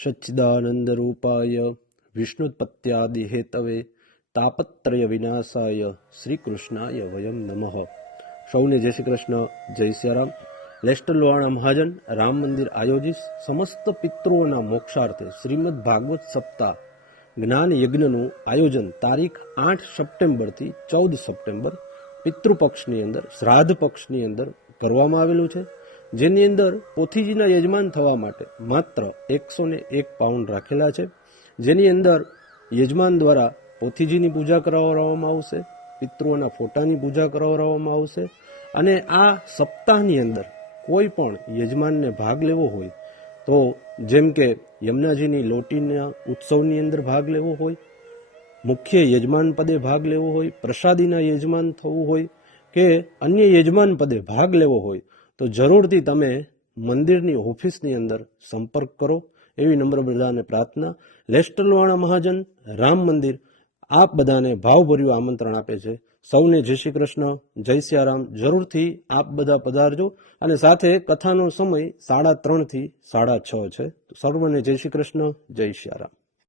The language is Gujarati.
સચ્ચિદાનંદરૂપાય વિષ્ણુપત્યાદિહેતવે તાપત્રય વિનાશાય શ્રી કૃષ્ણાય વયમ નમઃ. સૌને જય શ્રી કૃષ્ણ, જય સિયારામ. લેસ્ટર લોહાણા મહાજન રામ મંદિર આયોજિત સમસ્ત પિતૃઓના મોક્ષાર્થે શ્રીમદ ભાગવત સપ્તાહ જ્ઞાન યજ્ઞનું આયોજન તારીખ 8 સપ્ટેમ્બરથી 14 સપ્ટેમ્બર પિતૃપક્ષની અંદર, શ્રાદ્ધ પક્ષની અંદર કરવામાં આવેલું છે, જેની અંદર પોથીજીના યજમાન થવા માટે માત્ર 101 પાઉન્ડ રાખેલા છે, જેની અંદર યજમાન દ્વારા પોથીજીની પૂજા કરાવવામાં આવશે, પિતૃઓના ફોટાની પૂજા કરાવવામાં આવશે. અને આ સપ્તાહની અંદર કોઈ પણ યજમાનને ભાગ લેવો હોય તો જેમ કે યમુનાજીની લોટીના ઉત્સવની અંદર ભાગ લેવો હોય, મુખ્ય યજમાન પદે ભાગ લેવો હોય, પ્રસાદીના યજમાન થવું હોય કે અન્ય યજમાન પદે ભાગ લેવો હોય તો જરૂરથી તમે મંદિરની ઓફિસની અંદર સંપર્ક કરો, એવી નમ્ર બધાને પ્રાર્થના. લેસ્ટર લોહાણા મહાજન રામ મંદિર આપ બધાને ભાવભર્યું આમંત્રણ આપે છે. સૌને જય શ્રી કૃષ્ણ, જય સિયારામ. જરૂરથી આપ બધા પધારજો. અને સાથે કથાનો સમય 3:30 થી 6:30 છે. સર્વને જય શ્રી કૃષ્ણ, જય સિયારામ.